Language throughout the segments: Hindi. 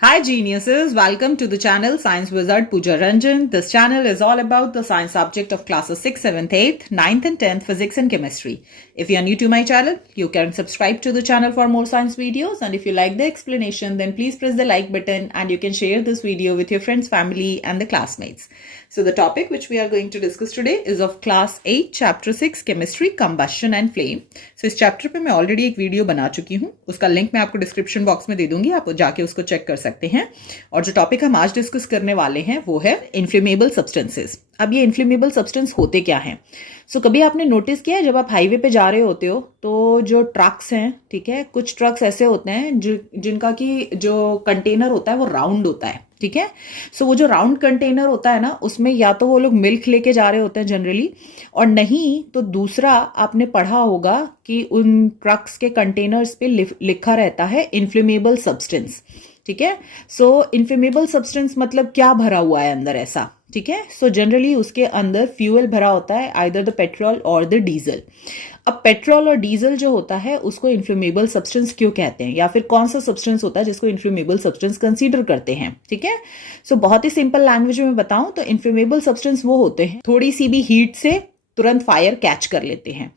Hi geniuses, welcome to the channel Science Wizard Pooja Ranjan. This channel is all about the science subject of classes 6th, 7th, 8th, 9th and 10th physics and chemistry. If you are new to my channel, you can subscribe to the channel for more science videos, and if you like the explanation then please press the like button and you can share this video with your friends, family and the classmates. So the topic which we are going to discuss today is of class 8 chapter 6 chemistry combustion and flame. So इस चैप्टर पे मैं ऑलरेडी एक वीडियो बना चुकी हूँ, उसका लिंक मैं आपको डिस्क्रिप्शन बॉक्स में दे दूंगी, आप जाके उसको चेक कर सकते हैं। और जो टॉपिक हम आज डिस्कस करने वाले हैं वो है इन्फ्लेमेबल सब्सटेंसेस। अब ये इन्फ्लेमेबल सब्सटेंस होते क्या हैं? सो कभी आपने नोटिस किया है जब आप हाईवे पे जा रहे होते हो तो जो ट्रक्स हैं, ठीक है, कुछ ट्रक्स ऐसे होते हैं जिनका कि जो कंटेनर होता है वो राउंड होता है, ठीक है। सो वो जो राउंड कंटेनर होता है ना, उसमें या तो वो लोग मिल्क लेके जा रहे होते हैं जनरली, और नहीं तो दूसरा आपने पढ़ा होगा कि उन ट्रक्स के कंटेनर्स पे लिखा रहता है इन्फ्लेमेबल सब्सटेंस, ठीक है। सो इन्फ्लेमेबल सब्सटेंस मतलब क्या भरा हुआ है अंदर ऐसा, ठीक है। सो जनरली उसके अंदर फ्यूल भरा होता है, आइदर द पेट्रोल और द डीजल। अब पेट्रोल और डीजल जो होता है उसको इन्फ्लेमेबल सब्सटेंस क्यों कहते हैं, या फिर कौन सा सब्सटेंस होता है जिसको इन्फ्लेमेबल सब्सटेंस कंसीडर करते हैं, ठीक है। सो बहुत ही सिंपल लैंग्वेज में बताऊं तो इन्फ्लेमेबल सब्सटेंस वो होते हैं थोड़ी सी भी हीट से तुरंत फायर कैच कर लेते हैं।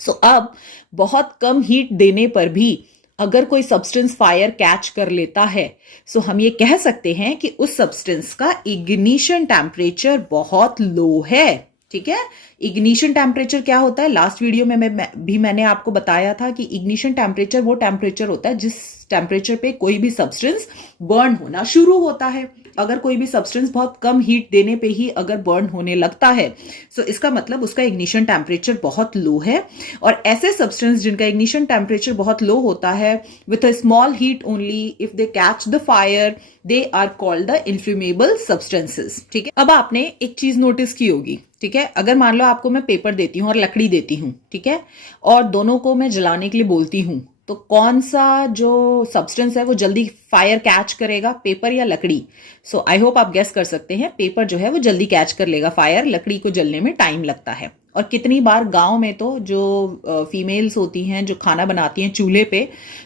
सो अब बहुत कम हीट देने पर भी अगर कोई सब्सटेंस फायर कैच कर लेता है, सो हम ये कह सकते हैं कि उस सब्सटेंस का इग्निशन टेम्परेचर बहुत लो है, ठीक है। इग्निशन टेम्परेचर क्या होता है? लास्ट वीडियो में मैंने आपको बताया था कि इग्निशन टेम्परेचर वो टेम्परेचर होता है जिस टेम्परेचर पे कोई भी सब्सटेंस बर्न होना शुरू होता है। अगर कोई भी सब्सटेंस बहुत कम हीट देने पे ही अगर बर्न होने लगता है, सो इसका मतलब उसका इग्निशन टेम्परेचर बहुत लो है। और ऐसे सब्सटेंस जिनका इग्निशन टेम्परेचर बहुत लो होता है, with a small heat only, if they catch the fire, they are called the inflammable substances, ठीक है। अब आपने एक चीज नोटिस की होगी, ठीक है। अगर मान लो आपको मैं पेपर देती हूँ और लकड़ी देती हूँ, ठीक है, और दोनों को मैं जलाने के लिए बोलती हूँ, तो कौन सा जो सब्सटेंस है वो जल्दी फायर कैच करेगा, पेपर या लकड़ी? सो आई होप आप गेस कर सकते हैं, पेपर जो है वो जल्दी कैच कर लेगा फायर, लकड़ी को जलने में टाइम लगता है। और कितनी बार गांव में तो जो फीमेल्स होती हैं जो खाना बनाती हैं चूल्हे पे,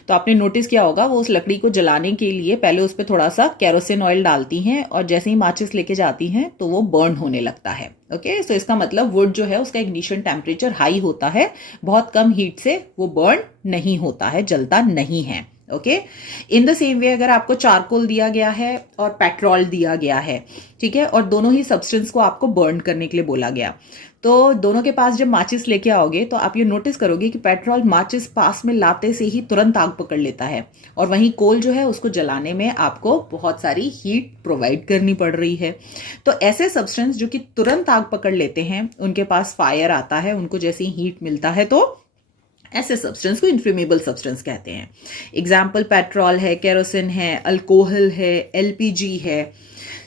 तो आपने नोटिस किया होगा वो उस लकड़ी को जलाने के लिए पहले उस पर थोड़ा सा केरोसिन ऑयल डालती हैं और जैसे ही माचिस लेके जाती हैं तो वो बर्न होने लगता है। ओके, सो इसका मतलब वुड जो है उसका इग्निशन टेम्परेचर हाई होता है, बहुत कम हीट से वो बर्न नहीं होता है, जलता नहीं है। Okay, in the same way अगर आपको चारकोल दिया गया है और पेट्रोल दिया गया है, ठीक है, और दोनों ही सब्सटेंस को आपको बर्न करने के लिए बोला गया, तो दोनों के पास जब माचिस लेके आओगे तो आप ये नोटिस करोगे कि पेट्रोल माचिस पास में लाते से ही तुरंत आग पकड़ लेता है, और वहीं कोल जो है उसको जलाने में आपको बहुत सारी हीट प्रोवाइड करनी पड़ रही है। तो ऐसे सब्सटेंस जो कि तुरंत आग पकड़ लेते हैं, उनके पास फायर आता है, उनको जैसे ही हीट मिलता है, तो ऐसे सब्सटेंस को इन्फ्लेमेबल सब्सटेंस कहते हैं। एग्जाम्पल पेट्रोल है, केरोसिन है, अल्कोहल है, एलपीजी है।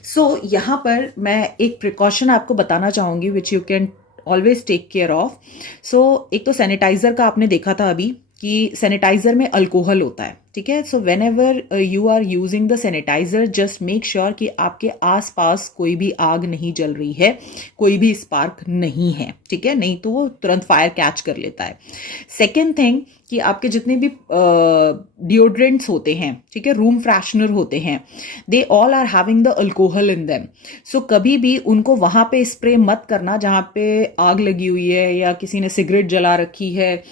सो यहाँ पर मैं एक प्रिकॉशन आपको बताना चाहूंगी which you can always take care of. So एक तो सैनिटाइजर का आपने देखा था अभी कि सैनिटाइजर में अल्कोहल होता है, ठीक है। So whenever you are using the sanitiser, just make sure कि आपके आसपास कोई भी आग नहीं जल रही है, कोई भी स्पार्क नहीं है, ठीक है, नहीं तो वो तुरंत फायर कैच कर लेता है। सेकेंड थिंग कि आपके जितने भी डिओड्रेंट्स होते हैं, ठीक है, रूम फ्रेशनर होते हैं, they all are having the alcohol in them. So कभी भी उनको वहां पे स्प्रे मत करना जहां पे आग लगी हुई है, या किसी ने सिगरेट जला रखी है,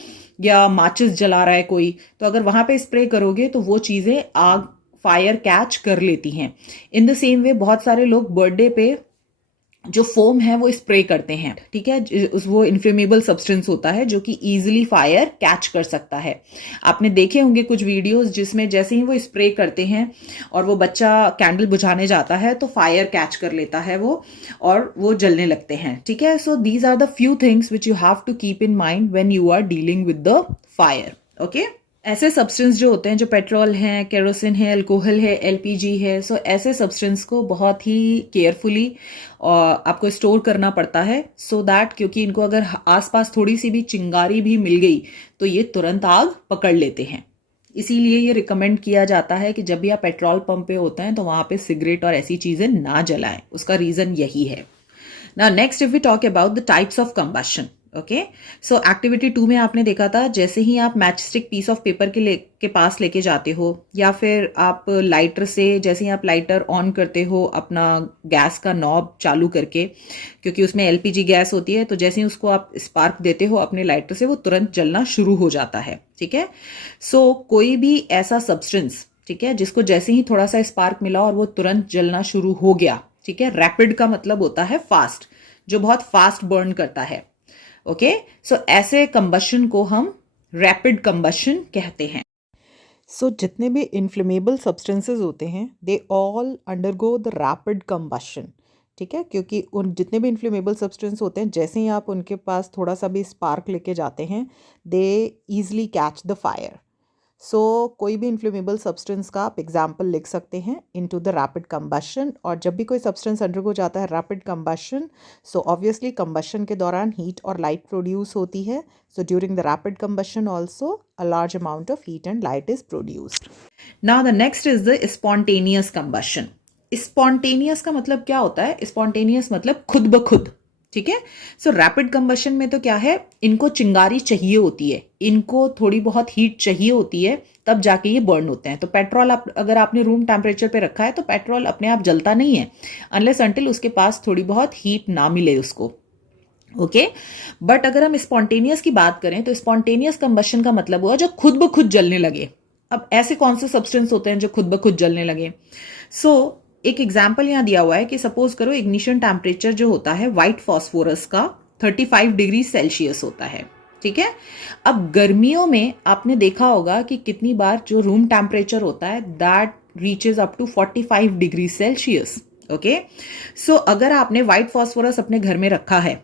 या माचिस जला रहा है कोई, तो अगर वहां पे स्प्रे करोगे तो वो चीजें आग फायर कैच कर लेती हैं। इन द सेम वे बहुत सारे लोग बर्थडे पे जो फोम है वो स्प्रे करते हैं, ठीक है, वो इन्फ्लेमेबल सब्सटेंस होता है जो कि इजीली फायर कैच कर सकता है। आपने देखे होंगे कुछ वीडियोस जिसमें जैसे ही वो स्प्रे करते हैं और वो बच्चा कैंडल बुझाने जाता है तो फायर कैच कर लेता है वो, और वो जलने लगते हैं, ठीक है। So these are the few things which you have to keep in mind when you are dealing with the fire. Okay, ऐसे सब्सटेंस जो होते हैं, जो पेट्रोल है, केरोसिन है, अल्कोहल है, एलपीजी है, सो ऐसे सब्सटेंस को बहुत ही केयरफुली आपको स्टोर करना पड़ता है, सो दैट क्योंकि इनको अगर आसपास थोड़ी सी भी चिंगारी भी मिल गई तो ये तुरंत आग पकड़ लेते हैं। इसीलिए ये रिकमेंड किया जाता है कि जब भी आप पेट्रोल पंप पे होते हैं तो वहां पे सिगरेट और ऐसी चीजें ना जलाएं, उसका रीजन यही है। Now next if we talk about the types of combustion, okay. So activity 2 में आपने देखा था जैसे ही आप matchstick piece of paper के पास लेके जाते हो या फिर आप लाइटर से जैसे ही आप लाइटर ऑन करते हो अपना गैस का नॉब चालू करके, क्योंकि उसमें एलपीजी गैस होती है, तो जैसे ही उसको आप स्पार्क देते हो अपने लाइटर से वो तुरंत जलना शुरू हो जाता है। ठीक है। सो कोई भी ऐसा सब्सटेंस, ठीक है, जिसको जैसे ही थोड़ा सा स्पार्क मिला और वो तुरंत जलना शुरू हो गया, ठीक है, रैपिड का मतलब होता है फास्ट, जो बहुत फास्ट बर्न करता है। ओके। सो ऐसे कंबशन को हम रैपिड कंबशन कहते हैं। सो जितने भी इन्फ्लेमेबल सब्सटेंसेस होते हैं they all undergo the rapid combustion. ठीक है, क्योंकि उन जितने भी इन्फ्लेमेबल सब्सटेंस होते हैं जैसे ही आप उनके पास थोड़ा सा भी स्पार्क लेके जाते हैं दे ईजली कैच द फायर। सो कोई भी इन्फ्लेमेबल सब्सटेंस का आप एग्जाम्पल लिख सकते हैं इनटू द रैपिड कंबशन। और जब भी कोई सब्सटेंस अंडरगो जाता है rapid combustion, so obviously combustion के दौरान हीट और लाइट प्रोड्यूस होती है। So during the rapid combustion also a large amount of heat and light is produced. Now the next is the spontaneous combustion. Spontaneous का मतलब क्या होता है? स्पॉन्टेनियस मतलब खुद ब खुद। ठीक है। सो रैपिड कंबशन में तो क्या है, इनको चिंगारी चाहिए होती है, इनको थोड़ी बहुत हीट चाहिए होती है, तब जाके ये बर्न होते हैं। तो पेट्रोल अगर आपने रूम टेम्परेचर पे रखा है तो पेट्रोल अपने आप जलता नहीं है अनलेस अंटिल उसके पास थोड़ी बहुत हीट ना मिले उसको। ओके। बट अगर हम स्पॉन्टेनियस की बात करें तो स्पॉन्टेनियस कंबशन का मतलब हुआ जो खुद ब खुद जलने लगे। अब ऐसे कौन से सब्सटेंस होते हैं जो खुद ब खुद जलने लगे? सो एक एग्जाम्पल यहां दिया हुआ है कि सपोज करो इग्निशन टेम्परेचर जो होता है व्हाइट फॉस्फोरस का 35 डिग्री सेल्सियस होता है। ठीक है। अब गर्मियों में आपने देखा होगा कि कितनी बार जो रूम टेम्परेचर होता है that reaches up to 45 degree Celsius. Okay. So अगर आपने व्हाइट फॉस्फोरस अपने घर में रखा है,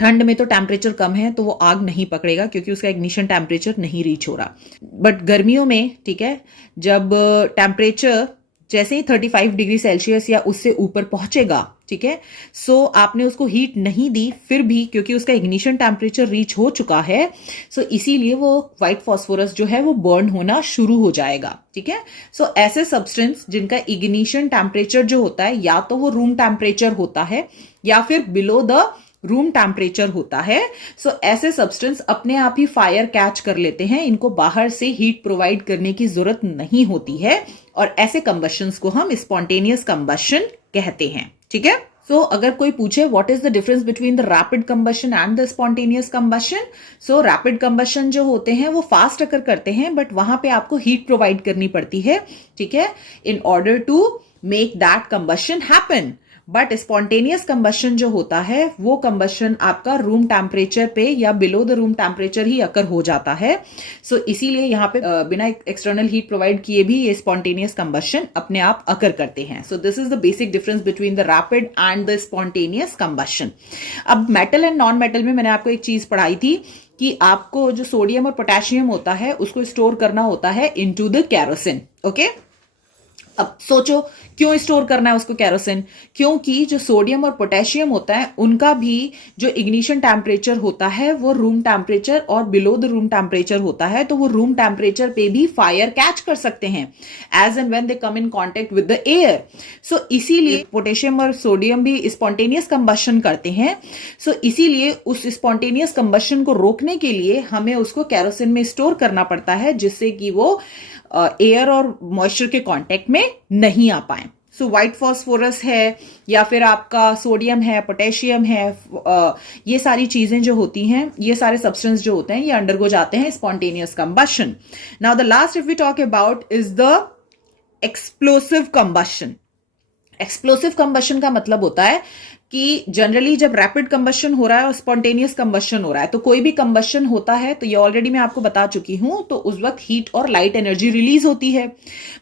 ठंड में तो टेम्परेचर कम है तो वो आग नहीं पकड़ेगा क्योंकि उसका इग्निशन टेम्परेचर नहीं रीच हो रहा। बट गर्मियों में, ठीक है, जब टेम्परेचर जैसे ही 35 डिग्री सेल्सियस या उससे ऊपर पहुंचेगा, ठीक है, सो आपने उसको हीट नहीं दी फिर भी क्योंकि उसका इग्निशन टेम्परेचर रीच हो चुका है, सो इसीलिए वो व्हाइट फॉस्फोरस जो है वो बर्न होना शुरू हो जाएगा। ठीक है। सो ऐसे सब्सटेंस जिनका इग्निशन टेम्परेचर जो होता है या तो वो रूम टेम्परेचर होता है या फिर बिलो द रूम टेम्परेचर होता है, सो ऐसे सब्सटेंस अपने आप ही फायर कैच कर लेते हैं, इनको बाहर से हीट प्रोवाइड करने की जरूरत नहीं होती है और ऐसे कंबशंस को हम स्पॉन्टेनियस कंबशन कहते हैं। ठीक है। सो अगर कोई पूछे what is the difference between the rapid combustion and the spontaneous combustion, so rapid combustion जो होते हैं वो फास्ट अकर करते हैं बट वहां पे आपको हीट प्रोवाइड करनी पड़ती है, ठीक है, in order to make that combustion happen. But spontaneous combustion जो होता है वो कंबशन आपका रूम टेम्परेचर पे या बिलो द रूम टेम्परेचर ही अकर हो जाता है। सो इसीलिए यहाँ पे बिना एक्सटर्नल हीट प्रोवाइड किए भी ये स्पॉन्टेनियस कंबशन अपने आप अकर करते हैं। So this is the basic difference between the rapid and the spontaneous combustion. अब मेटल एंड नॉन मेटल में मैंने आपको एक चीज पढ़ाई थी कि आपको जो सोडियम और पोटेशियम होता है उसको स्टोर करना होता है इनटू द कैरोसिन। ओके। अब सोचो क्यों स्टोर करना है उसको कैरोसिन? क्योंकि जो सोडियम और पोटेशियम होता है उनका भी जो इग्निशन टेम्परेचर होता है वो रूम टेम्परेचर और बिलो द रूम टेम्परेचर होता है, तो वो रूम टेम्परेचर पे भी फायर कैच कर सकते हैं as and when they come in contact with the air. So इसीलिए पोटेशियम और सोडियम भी स्पॉन्टेनियस कंबशन करते हैं। सो इसीलिए उस स्पॉन्टेनियस कंबशन को रोकने के लिए हमें उसको कैरोसिन में स्टोर करना पड़ता है जिससे कि वो एयर और मॉइस्चर के कांटेक्ट में नहीं आ पाए। सो व्हाइट फॉस्फोरस है या फिर आपका सोडियम है, पोटेशियम है, ये सारी चीजें जो होती हैं, ये सारे सब्सटेंस जो होते हैं ये अंडरगो जाते हैं spontaneous combustion. Now the last if we talk about is the explosive combustion. Explosive combustion का मतलब होता है कि जनरली जब रैपिड कंबशन हो रहा है और स्पॉन्टेनियस कंबशन हो रहा है तो कोई भी कंबशन होता है तो ये ऑलरेडी मैं आपको बता चुकी हूं, तो उस वक्त हीट और लाइट एनर्जी रिलीज होती है।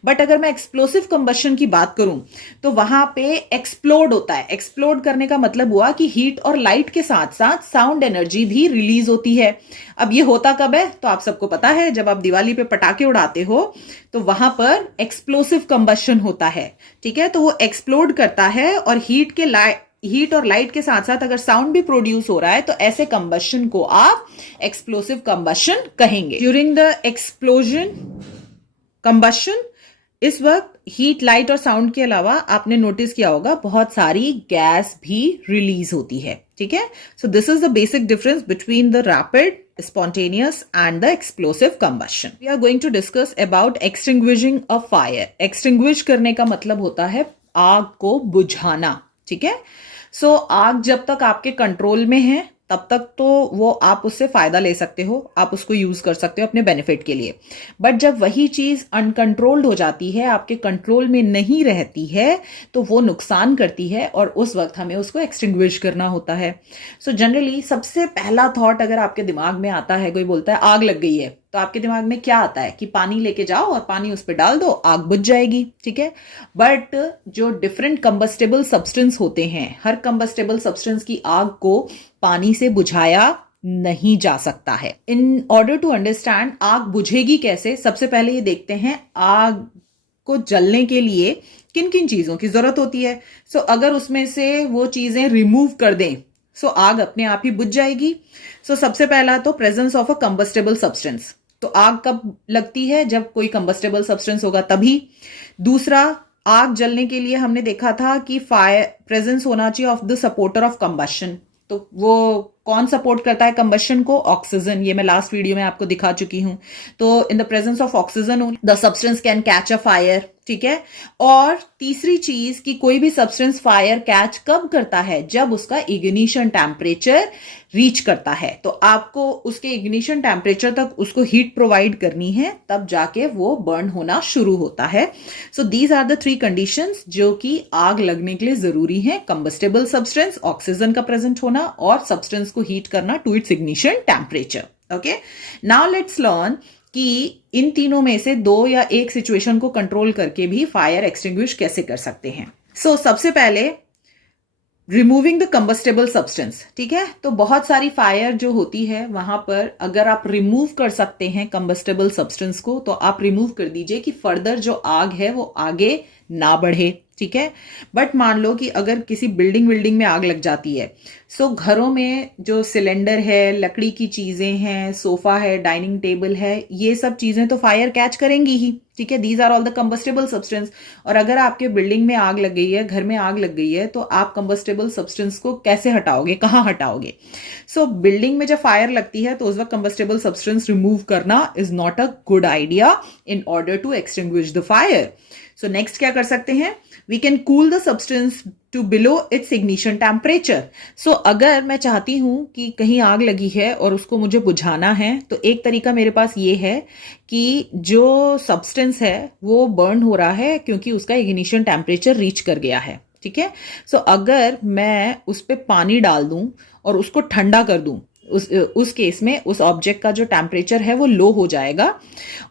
बट अगर मैं एक्सप्लोसिव कंबशन की बात करूं तो वहां पे एक्सप्लोड होता है। एक्सप्लोड करने का मतलब हुआ कि हीट और लाइट के साथ साथ साउंड एनर्जी भी रिलीज होती है। अब ये होता कब है? तो आप सबको पता है, जब आप दिवाली पे पटाखे उड़ाते हो तो वहां पर एक्सप्लोसिव कंबशन होता है। ठीक है। तो वो एक्सप्लोड करता है और हीट और लाइट के साथ साथ अगर साउंड भी प्रोड्यूस हो रहा है तो ऐसे कंबशन को आप एक्सप्लोसिव कंबशन कहेंगे। ड्यूरिंग द एक्सप्लोजन कंबशन इस वक्त हीट, लाइट और साउंड के अलावा आपने नोटिस किया होगा बहुत सारी गैस भी रिलीज होती है। ठीक है. So this is the basic difference between the rapid, spontaneous and the explosive combustion. We are going to discuss about extinguishing a fire. Extinguish करने का मतलब होता है आग को बुझाना. ठीक है. सो आग जब तक आपके कंट्रोल में है तब तक तो वो आप उससे फायदा ले सकते हो, आप उसको यूज कर सकते हो अपने बेनिफिट के लिए. बट जब वही चीज अनकंट्रोल्ड हो जाती है, आपके कंट्रोल में नहीं रहती है, तो वो नुकसान करती है और उस वक्त हमें उसको एक्सटिंग्विश करना होता है. सो जनरली सबसे पहला थॉट अगर आपके दिमाग में आता है, कोई बोलता है आग लग गई है, तो आपके दिमाग में क्या आता है कि पानी लेके जाओ और पानी उस पर डाल दो, आग बुझ जाएगी. ठीक है. बट जो डिफरेंट कंबस्टेबल सब्सटेंस होते हैं, हर कंबस्टेबल सब्सटेंस की आग को पानी से बुझाया नहीं जा सकता है. इन ऑर्डर टू अंडरस्टैंड आग बुझेगी कैसे, सबसे पहले ये देखते हैं आग को जलने के लिए किन किन चीजों की जरूरत होती है. सो अगर उसमें से वो चीजें रिमूव कर दें, सो आग अपने आप ही बुझ जाएगी. सो सबसे पहला तो presence of a combustible substance. तो आग कब लगती है, जब कोई कंबस्टेबल सब्सटेंस होगा तभी. दूसरा, आग जलने के लिए हमने देखा था कि फायर प्रेजेंस होना चाहिए of the supporter of combustion. तो वो कौन सपोर्ट करता है कंबशन को? ऑक्सीजन. ये मैं लास्ट वीडियो में आपको दिखा चुकी हूं. तो in the presence of oxygen the substance can catch a fire. ठीक है. और तीसरी चीज कि कोई भी सब्सटेंस फायर कैच कब करता है, जब उसका इग्निशन टेम्परेचर रीच करता है. तो आपको उसके इग्निशन टेम्परेचर तक उसको हीट प्रोवाइड करनी है, तब जाके वो बर्न होना शुरू होता है. So these are the 3 conditions जो कि आग लगने के लिए जरूरी है. कंबस्टेबल सब्सटेंस, ऑक्सीजन का प्रेजेंट होना और सब्सटेंस को हीट करना to its ignition temperature. Okay. Now let's learn कि इन तीनों में से 2 या 1 सिचुएशन को कंट्रोल करके भी फायर एक्सटिंग्विश कैसे कर सकते हैं. सो सबसे पहले रिमूविंग द कंबस्टेबल सब्सटेंस. ठीक है. तो बहुत सारी फायर जो होती है वहां पर अगर आप रिमूव कर सकते हैं कंबस्टेबल सब्सटेंस को, तो आप रिमूव कर दीजिए कि फर्दर जो आग है वो आगे ना बढ़े. ठीक है. बट मान लो कि अगर किसी बिल्डिंग में आग लग जाती है, सो घरों में जो सिलेंडर है, लकड़ी की चीजें हैं, सोफा है, डाइनिंग टेबल है, ये सब चीजें तो फायर कैच करेंगी ही. ठीक है. These are all the combustible substance. और अगर आपके बिल्डिंग में आग लग गई है, घर में आग लग गई है, तो आप कंबस्टेबल सब्सटेंस को कैसे हटाओगे, कहाँ हटाओगे? सो बिल्डिंग में जब फायर लगती है तो उस वक्त कंबस्टेबल सब्सटेंस रिमूव करना is not a good idea in order to extinguish the fire. So next क्या कर सकते हैं? We can cool the substance to below its ignition temperature. So अगर मैं चाहती हूं कि कहीं आग लगी है और उसको मुझे बुझाना है, तो एक तरीका मेरे पास ये है कि जो सब्सटेंस है वो बर्न हो रहा है क्योंकि उसका इग्निशन टेम्परेचर रीच कर गया है. ठीक है. सो अगर मैं उस पर पानी डाल दूं और उसको ठंडा कर दूं, उस केस में उस ऑब्जेक्ट का जो टेम्परेचर है वो लो हो जाएगा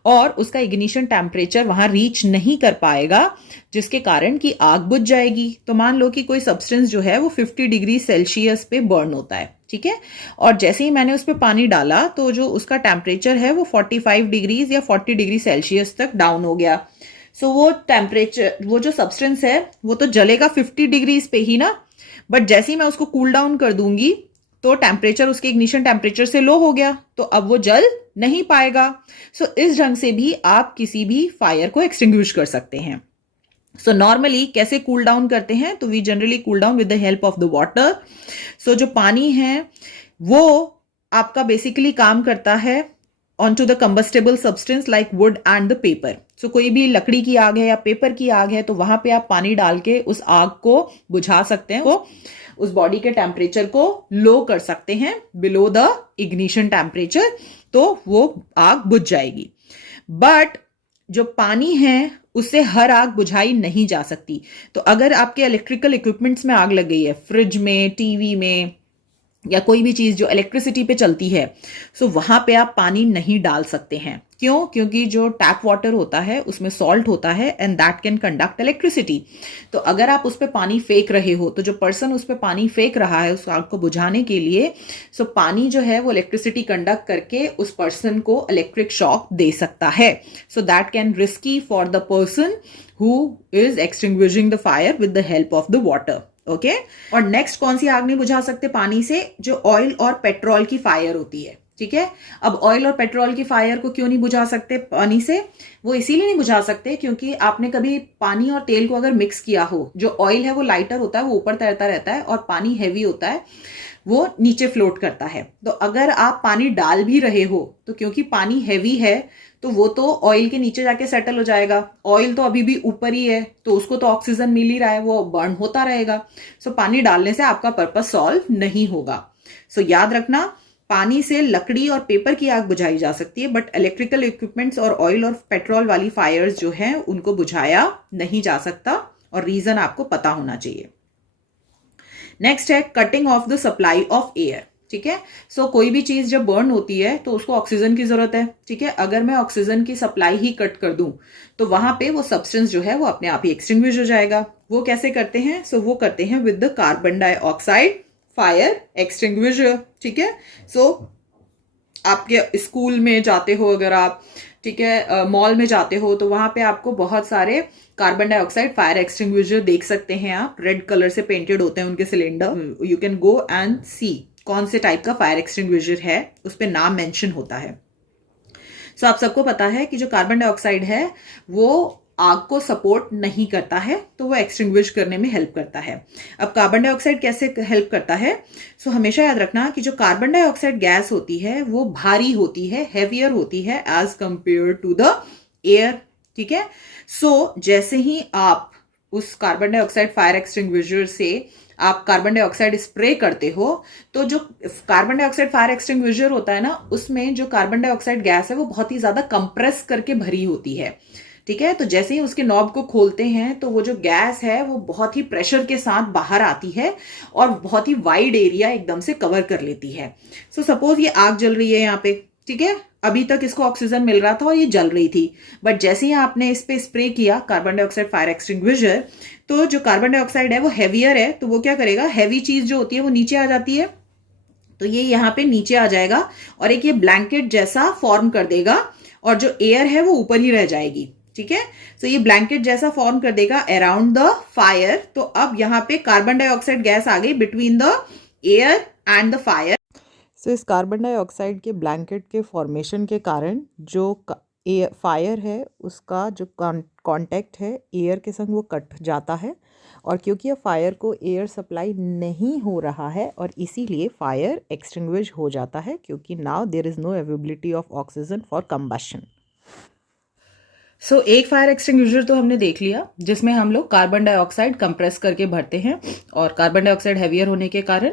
और उसका इग्निशन टेम्परेचर वहां रीच नहीं कर पाएगा, जिसके कारण कि आग बुझ जाएगी. तो मान लो कि कोई सब्सटेंस जो है वो 50 डिग्री सेल्सियस पे बर्न होता है. ठीक है. और जैसे ही मैंने उस पर पानी डाला तो जो उसका टेम्परेचर है वो 45 डिग्रीज या 40 डिग्री सेल्सियस तक डाउन हो गया. सो वो टेम्परेचर, वो जो सब्सटेंस है वो तो जलेगा 50 डिग्रीज पे ही ना, बट जैसे ही मैं उसको कूल डाउन कर दूंगी तो टेम्परेचर उसके इग्निशन टेम्परेचर से लो हो गया, तो अब वो जल नहीं पाएगा. सो इस ढंग से भी आप किसी भी फायर को एक्सटिंग्विश कर सकते हैं. सो नॉर्मली कैसे कूल डाउन करते हैं? तो we generally cool down with the help of the water. So जो पानी है वो आपका बेसिकली काम करता है onto the combustible substance like wood and the paper. So कोई भी लकड़ी की आग है या पेपर की आग है तो वहां पे आप पानी डाल के उस आग को बुझा सकते हैं, वो उस बॉडी के टेम्परेचर को लो कर सकते हैं बिलो द इग्निशन टेम्परेचर, तो वो आग बुझ जाएगी. बट जो पानी है उससे हर आग बुझाई नहीं जा सकती. तो अगर आपके इलेक्ट्रिकल इक्विपमेंट्स में आग लग गई है, फ्रिज में, टीवी में या कोई भी चीज जो इलेक्ट्रिसिटी पे चलती है, सो वहां पे आप पानी नहीं डाल सकते हैं. क्यों? क्योंकि जो टैप वाटर होता है उसमें सॉल्ट होता है and that can conduct electricity. तो अगर आप उस पर पानी फेंक रहे हो, तो जो पर्सन उस पर पानी फेंक रहा है उस आग को बुझाने के लिए, सो पानी जो है वो इलेक्ट्रिसिटी कंडक्ट करके उस पर्सन को इलेक्ट्रिक शॉक दे सकता है. So that can risky for the person who is extinguishing the fire with the help of the water. Okay. और नेक्स्ट कौन सी आग नहीं बुझा सकते पानी से? जो ऑयल और पेट्रोल की फायर होती है. ठीक है. अब ऑयल और पेट्रोल की फायर को क्यों नहीं बुझा सकते पानी से? वो इसीलिए नहीं बुझा सकते क्योंकि आपने कभी पानी और तेल को अगर मिक्स किया हो, जो ऑयल है वो लाइटर होता है, वो ऊपर तैरता रहता है और पानी हैवी होता है, वो नीचे फ्लोट करता है। तो अगर आप पानी डाल भी रहे हो तो क्योंकि पानी हैवी है तो वो तो ऑयल के नीचे जाके सेटल हो जाएगा। ऑयल तो अभी भी ऊपर ही है तो उसको तो ऑक्सीजन मिल ही रहा है, वो बर्न होता रहेगा। सो पानी डालने से आपका पर्पस सॉल्व नहीं होगा। सो याद रखना, पानी से लकड़ी और पेपर की आग बुझाई जा सकती है, बट इलेक्ट्रिकल इक्विपमेंट्स और ऑयल और पेट्रोल वाली फायर्स जो है उनको बुझाया नहीं जा सकता, और रीजन आपको पता होना चाहिए। नेक्स्ट है cutting of the supply of air. ठीक है, सो कोई भी चीज जब बर्न होती है तो उसको ऑक्सीजन की जरूरत है। ठीक है, अगर मैं ऑक्सीजन की सप्लाई ही कट कर दूं तो वहां पे वो सब्सटेंस जो है वो अपने आप ही एक्सटिंग्विश हो जाएगा। वो कैसे करते हैं? सो वो करते हैं with the carbon dioxide fire extinguisher. ठीक है, सो आपके स्कूल में जाते हो अगर आप, ठीक है, मॉल में जाते हो तो वहां पे आपको बहुत सारे कार्बन डाइऑक्साइड फायर एक्सटिंग्विशर देख सकते हैं आप। रेड कलर से पेंटेड होते हैं उनके cylinder. You can go and see कौन से टाइप का फायर एक्सटिंग्विशर है, उस पर नाम मेंशन होता है। सो आप सबको पता है कि जो कार्बन डाइऑक्साइड है वो आग को सपोर्ट नहीं करता है, तो वो एक्सटिंग्विश करने में हेल्प करता है। अब कार्बन डाइऑक्साइड कैसे हेल्प करता है? सो हमेशा याद रखना कि जो कार्बन डाइऑक्साइड गैस होती है वो भारी होती है, हेवियर होती है as compare to the air. ठीक है, सो जैसे ही आप उस कार्बन डाइऑक्साइड फायर एक्सटिंग्विशर से आप कार्बन डाइऑक्साइड स्प्रे करते हो तो जो कार्बन डाइऑक्साइड फायर एक्सटिंग्विशर होता है ना, उसमें जो कार्बन डाइऑक्साइड गैस है वो बहुत ही ज्यादा कंप्रेस करके भरी होती है। ठीक है, तो जैसे ही उसके नॉब को खोलते हैं तो वो जो गैस है वो बहुत ही प्रेशर के साथ बाहर आती है और बहुत ही वाइड एरिया एकदम से कवर कर लेती है। सो सपोज ये आग जल रही है यहाँ पे, ठीक है, अभी तक इसको ऑक्सीजन मिल रहा था और ये जल रही थी, बट जैसे ही आपने इस पे स्प्रे किया कार्बन डाइऑक्साइड फायर एक्सटिंग्विशर, तो जो कार्बन डाइऑक्साइड है वो हैवियर है, तो वो क्या करेगा, हैवी चीज जो होती है वो नीचे आ जाती है, तो ये यहाँ पे नीचे आ जाएगा और एक ये ब्लैंकेट जैसा फॉर्म कर देगा और जो एयर है वो ऊपर ही रह जाएगी। ठीक है, तो ये ब्लैंकेट जैसा फॉर्म कर देगा अराउंड द फायर। तो अब यहाँ पे कार्बन डाइऑक्साइड गैस आ गई between the air and the fire. So इस कार्बन डाइऑक्साइड के ब्लैंकेट के फॉर्मेशन के कारण जो फायर है उसका जो कांटेक्ट है एयर के संग वो कट जाता है, और क्योंकि ये फायर को एयर सप्लाई नहीं हो रहा है और इसीलिए फायर एक्सटिंग्विश हो जाता है, क्योंकि now there is no availability of oxygen for combustion. So एक फायर एक्सटिंग्विशर तो हमने देख लिया जिसमें हम लोग कार्बन डाइऑक्साइड कंप्रेस करके भरते हैं और कार्बन डाइऑक्साइड हैवियर होने के कारण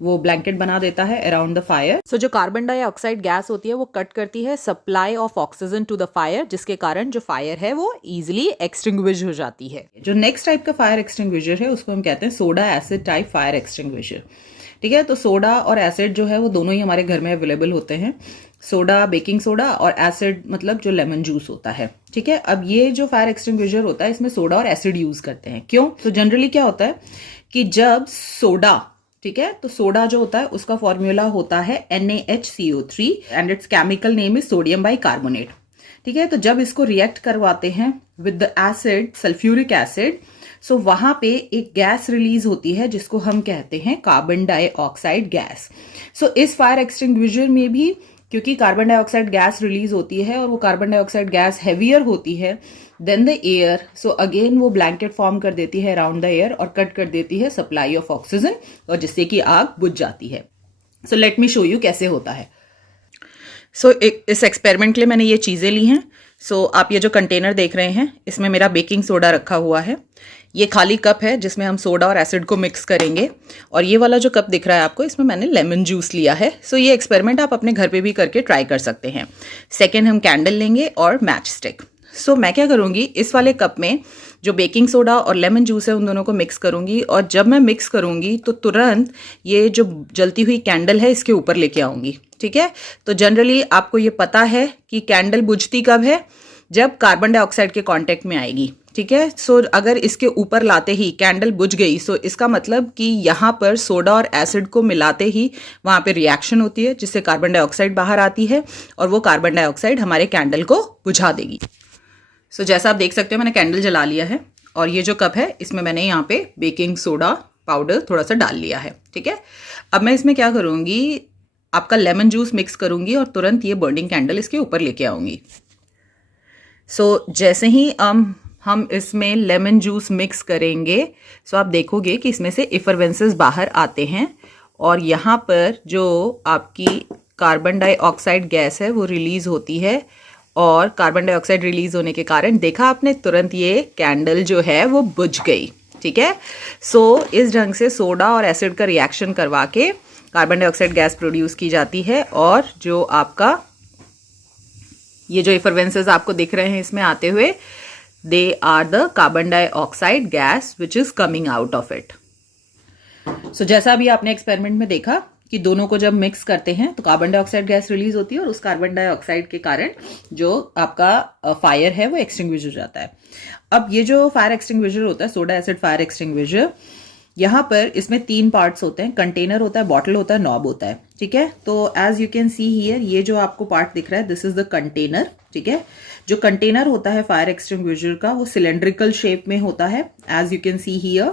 वो ब्लैंकेट बना देता है अराउंड द फायर। सो जो कार्बन डाइऑक्साइड गैस होती है वो कट करती है supply of oxygen to the fire, जिसके कारण जो फायर है वो इजिली एक्सटिंग्विश हो जाती है। जो नेक्स्ट टाइप का फायर एक्सटिंग्विशर है उसको हम कहते हैं soda acid type fire extinguisher. ठीक है, तो सोडा और एसिड जो है वो दोनों ही हमारे घर में अवेलेबल होते हैं। सोडा बेकिंग सोडा और एसिड मतलब जो लेमन जूस होता है। ठीक है, अब ये जो फायर एक्सटिंग्विशर होता है इसमें सोडा और एसिड यूज करते हैं। क्यों? तो जनरली क्या होता है कि जब सोडा, ठीक है, तो सोडा जो होता है उसका फॉर्मूला होता है NaHCO3 and it's chemical name is sodium bicarbonate. ठीक है, तो जब इसको रिएक्ट करवाते हैं with the acid sulphuric acid, so वहां पे एक गैस रिलीज होती है जिसको हम कहते हैं कार्बन डाइऑक्साइड गैस। सो इस फायर एक्सटिंग्विशर में भी क्योंकि कार्बन डाइऑक्साइड गैस रिलीज होती है और वो कार्बन डाइऑक्साइड गैस हैवियर होती है then the air, so again वो ब्लैंकेट फॉर्म कर देती है अराउंड द एयर और कट कर देती है सप्लाई ऑफ ऑक्सीजन, और जिससे कि आग बुझ जाती है। So let me show you कैसे होता है। सो इस एक्सपेरिमेंट के लिए मैंने ये चीज़ें ली हैं। सो आप ये जो कंटेनर देख रहे हैं इसमें मेरा बेकिंग सोडा रखा हुआ है। ये खाली कप है जिसमें हम सोडा और एसिड को मिक्स करेंगे, और ये वाला जो कप दिख रहा है आपको इसमें मैंने लेमन जूस लिया है। सो ये एक्सपेरिमेंट आप अपने घर पे भी करके ट्राई कर सकते हैं। सेकेंड हम कैंडल लेंगे और मैच स्टिक। सो मैं क्या करूँगी, इस वाले कप में जो बेकिंग सोडा और लेमन जूस है उन दोनों को मिक्स करूँगी, और जब मैं मिक्स करूँगी तो तुरंत ये जो जलती हुई कैंडल है इसके ऊपर लेके आऊँगी। ठीक है, तो जनरली आपको ये पता है कि कैंडल बुझती कब है, जब कार्बन डाइऑक्साइड के कांटेक्ट में आएगी। ठीक है, सो अगर इसके ऊपर लाते ही कैंडल बुझ गई, सो इसका मतलब कि यहाँ पर सोडा और एसिड को मिलाते ही वहाँ पे रिएक्शन होती है जिससे कार्बन डाइऑक्साइड बाहर आती है, और वो कार्बन डाइऑक्साइड हमारे कैंडल को बुझा देगी। सो जैसा आप देख सकते हो मैंने कैंडल जला लिया है, और ये जो कप है इसमें मैंने यहाँ पे बेकिंग सोडा पाउडर थोड़ा सा डाल लिया है। ठीक है, अब मैं इसमें क्या करूँगी, आपका लेमन जूस मिक्स करूँगी और तुरंत ये बर्निंग कैंडल इसके ऊपर लेके आऊँगी। सो जैसे ही हम इसमें लेमन जूस मिक्स करेंगे, सो आप देखोगे कि इसमें से इफरवेंसेस बाहर आते हैं, और यहाँ पर जो आपकी कार्बन डाइऑक्साइड गैस है वो रिलीज होती है, और कार्बन डाइऑक्साइड रिलीज होने के कारण देखा आपने तुरंत ये कैंडल जो है वो बुझ गई। ठीक है, सो इस ढंग से सोडा और एसिड का रिएक्शन करवा के कार्बन डाइऑक्साइड गैस प्रोड्यूस की जाती है, और जो आपका ये जो इफरवेंसेस आपको दिख रहे हैं इसमें आते हुए, they are the carbon dioxide gas which is coming out of it. So जैसा अभी आपने एक्सपेरिमेंट में देखा कि दोनों को जब मिक्स करते हैं तो कार्बन डाइऑक्साइड गैस रिलीज होती है, और उस कार्बन डाइऑक्साइड के कारण जो आपका फायर है वो एक्सटिंग्विश हो जाता है। अब ये जो फायर एक्सटिंग्विशर होता है, सोडा एसिड फायर एक्सटिंग्विशर, यहाँ पर इसमें 3 पार्ट्स होते हैं, कंटेनर होता है, बॉटल होता है, नॉब होता है। ठीक है, तो as you can see here, ये जो आपको पार्ट दिख रहा है दिस इज द कंटेनर। ठीक है, जो कंटेनर होता है फायर एक्सटिंग्विशर का वो सिलेंड्रिकल शेप में होता है as you can see here,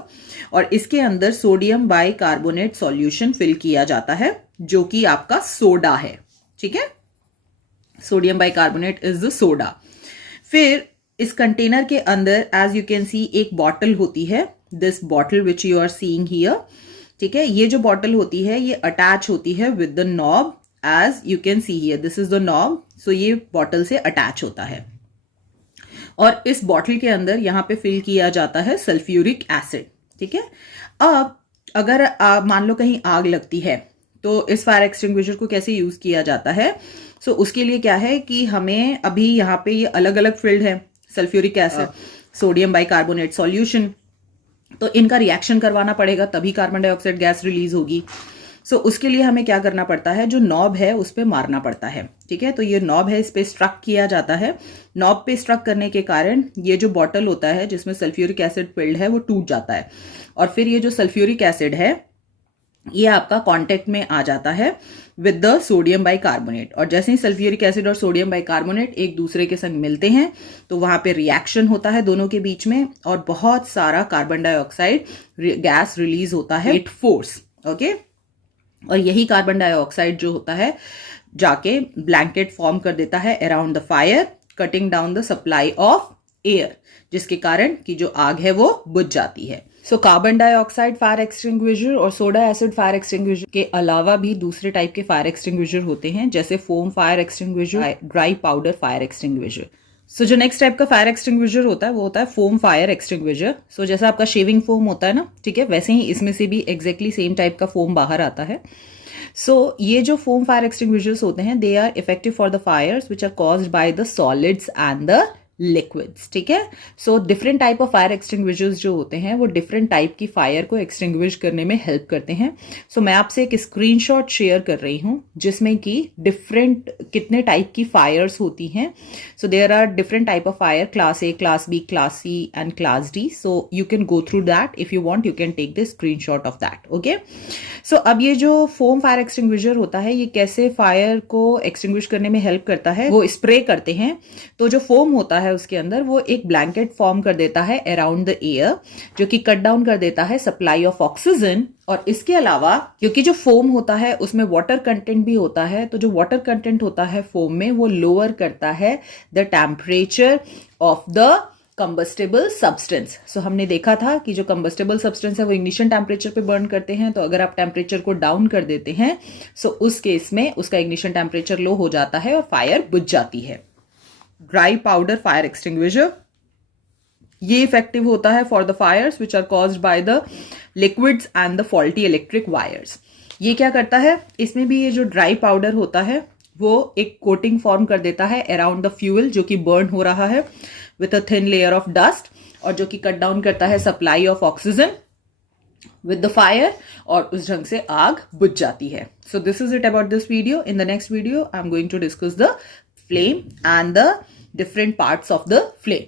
और इसके अंदर सोडियम बाइकार्बोनेट सॉल्यूशन फिल किया जाता है जो कि आपका सोडा है। ठीक है, sodium bicarbonate is the soda. फिर इस कंटेनर के अंदर एज यू कैन सी एक बॉटल होती है, this bottle which you are seeing here. ठीक है, ये जो बॉटल होती है ये अटैच होती है with the knob, as you can see here this is the knob. So ये बॉटल से अटैच होता है, और इस बॉटल के अंदर यहाँ पे फिल किया जाता है सल्फ्यूरिक एसिड। ठीक है, अब अगर मान लो कहीं आग लगती है तो इस फायर एक्सटिंग्विशर को कैसे यूज किया जाता है। सो उसके लिए क्या है कि हमें अभी यहाँ पे ये अलग अलग फील्ड है, sulphuric acid, sodium bicarbonate solution, तो इनका रिएक्शन करवाना पड़ेगा तभी कार्बन डाइऑक्साइड गैस रिलीज होगी। सो उसके लिए हमें क्या करना पड़ता है, जो नॉब है उस पर मारना पड़ता है। ठीक है, तो ये नॉब है, इस पे स्ट्रक किया जाता है। नॉब पे स्ट्रक करने के कारण ये जो बॉटल होता है जिसमें सल्फ्यूरिक एसिड फिल्ड है वो टूट जाता है, और फिर ये जो सल्फ्यूरिक एसिड है ये आपका कांटेक्ट में आ जाता है विद द सोडियम बाइकार्बोनेट, और जैसे ही सल्फ्यूरिक एसिड और सोडियम बाइकार्बोनेट एक दूसरे के संग मिलते हैं तो वहां पे रिएक्शन होता है दोनों के बीच में, और बहुत सारा कार्बन डाइऑक्साइड गैस रिलीज होता है विद फोर्स। ओके, और यही कार्बन डाइऑक्साइड जो होता है जाके ब्लैंकेट फॉर्म कर देता है around the fire, cutting down the supply of air, जिसके कारण कि जो आग है वो बुझ जाती है। So carbon dioxide fire extinguisher और सोडा एसिड फायर एक्सटिंग्विशर के अलावा भी दूसरे टाइप के फायर एक्सटिंग्विशर होते हैं, जैसे foam fire extinguisher, dry powder fire extinguisher. So जो नेक्स्ट टाइप का फायर एक्सटिंग्विशर होता है वो होता है फोम फायर एक्सटिंग्विशर। सो जैसा आपका शेविंग फोम होता है ना, ठीक है, वैसे ही इसमें से भी एग्जैक्टली सेम टाइप का फोम बाहर आता है। सो ये जो फोम फायर एक्सटिंग्विशर्स होते हैं they are effective for the fires which are caused by the solids and the liquids. ठीक है, so different type of fire extinguishers जो होते हैं वो डिफरेंट टाइप की फायर को एक्सटिंग्विश करने में हेल्प करते हैं। सो मैं आपसे एक स्क्रीनशॉट शेयर कर रही हूँ जिसमें कि डिफरेंट कितने टाइप की फायर्स होती हैं। So there are different type of fire, class A, class B, class C and class D. So you can go through that if you want, you can take the screenshot of that. Okay, so अब ये जो फोम फायर एक्सटिंग्विशर होता है ये कैसे फायर को एक्सटिंग्विश करने में हेल्प करता है, वो स्प्रे करते हैं तो जो फोम होता है उसके अंदर वो एक ब्लैंकेट फॉर्म कर देता है अराउंड द एयर, जो कि कट डाउन कर देता है सप्लाई ऑफ ऑक्सीजन। और इसके अलावा क्योंकि जो फोम होता है उसमें वाटर कंटेंट भी होता है, तो जो वाटर कंटेंट होता है फोम में वो लोअर करता है the temperature of the combustible substance. So हमने देखा था कि जो कंबस्टेबल सब्सटेंस है वो इग्निशन टेम्परेचर पे बर्न करते हैं, तो अगर आप टेम्परेचर को डाउन कर देते हैं सो उस केस में उसका इग्निशन टेम्परेचर लो हो जाता है और फायर बुझ जाती है। ड्राई पाउडर फायर एक्सटिंग्विशर, ये इफेक्टिव होता है for the fires which are caused by the liquids and the faulty electric wires. ये क्या करता है, इसमें भी ये जो ड्राई पाउडर होता है वो एक कोटिंग फॉर्म कर देता है अराउंड द फ्यूल जो कि बर्न हो रहा है with a thin layer of dust, और जो कि कट डाउन करता है supply of oxygen with the fire, और उस ढंग से आग बुझ जाती है। So this is it about this video. In the next video, I'm going to discuss the flame and the different parts of the flame.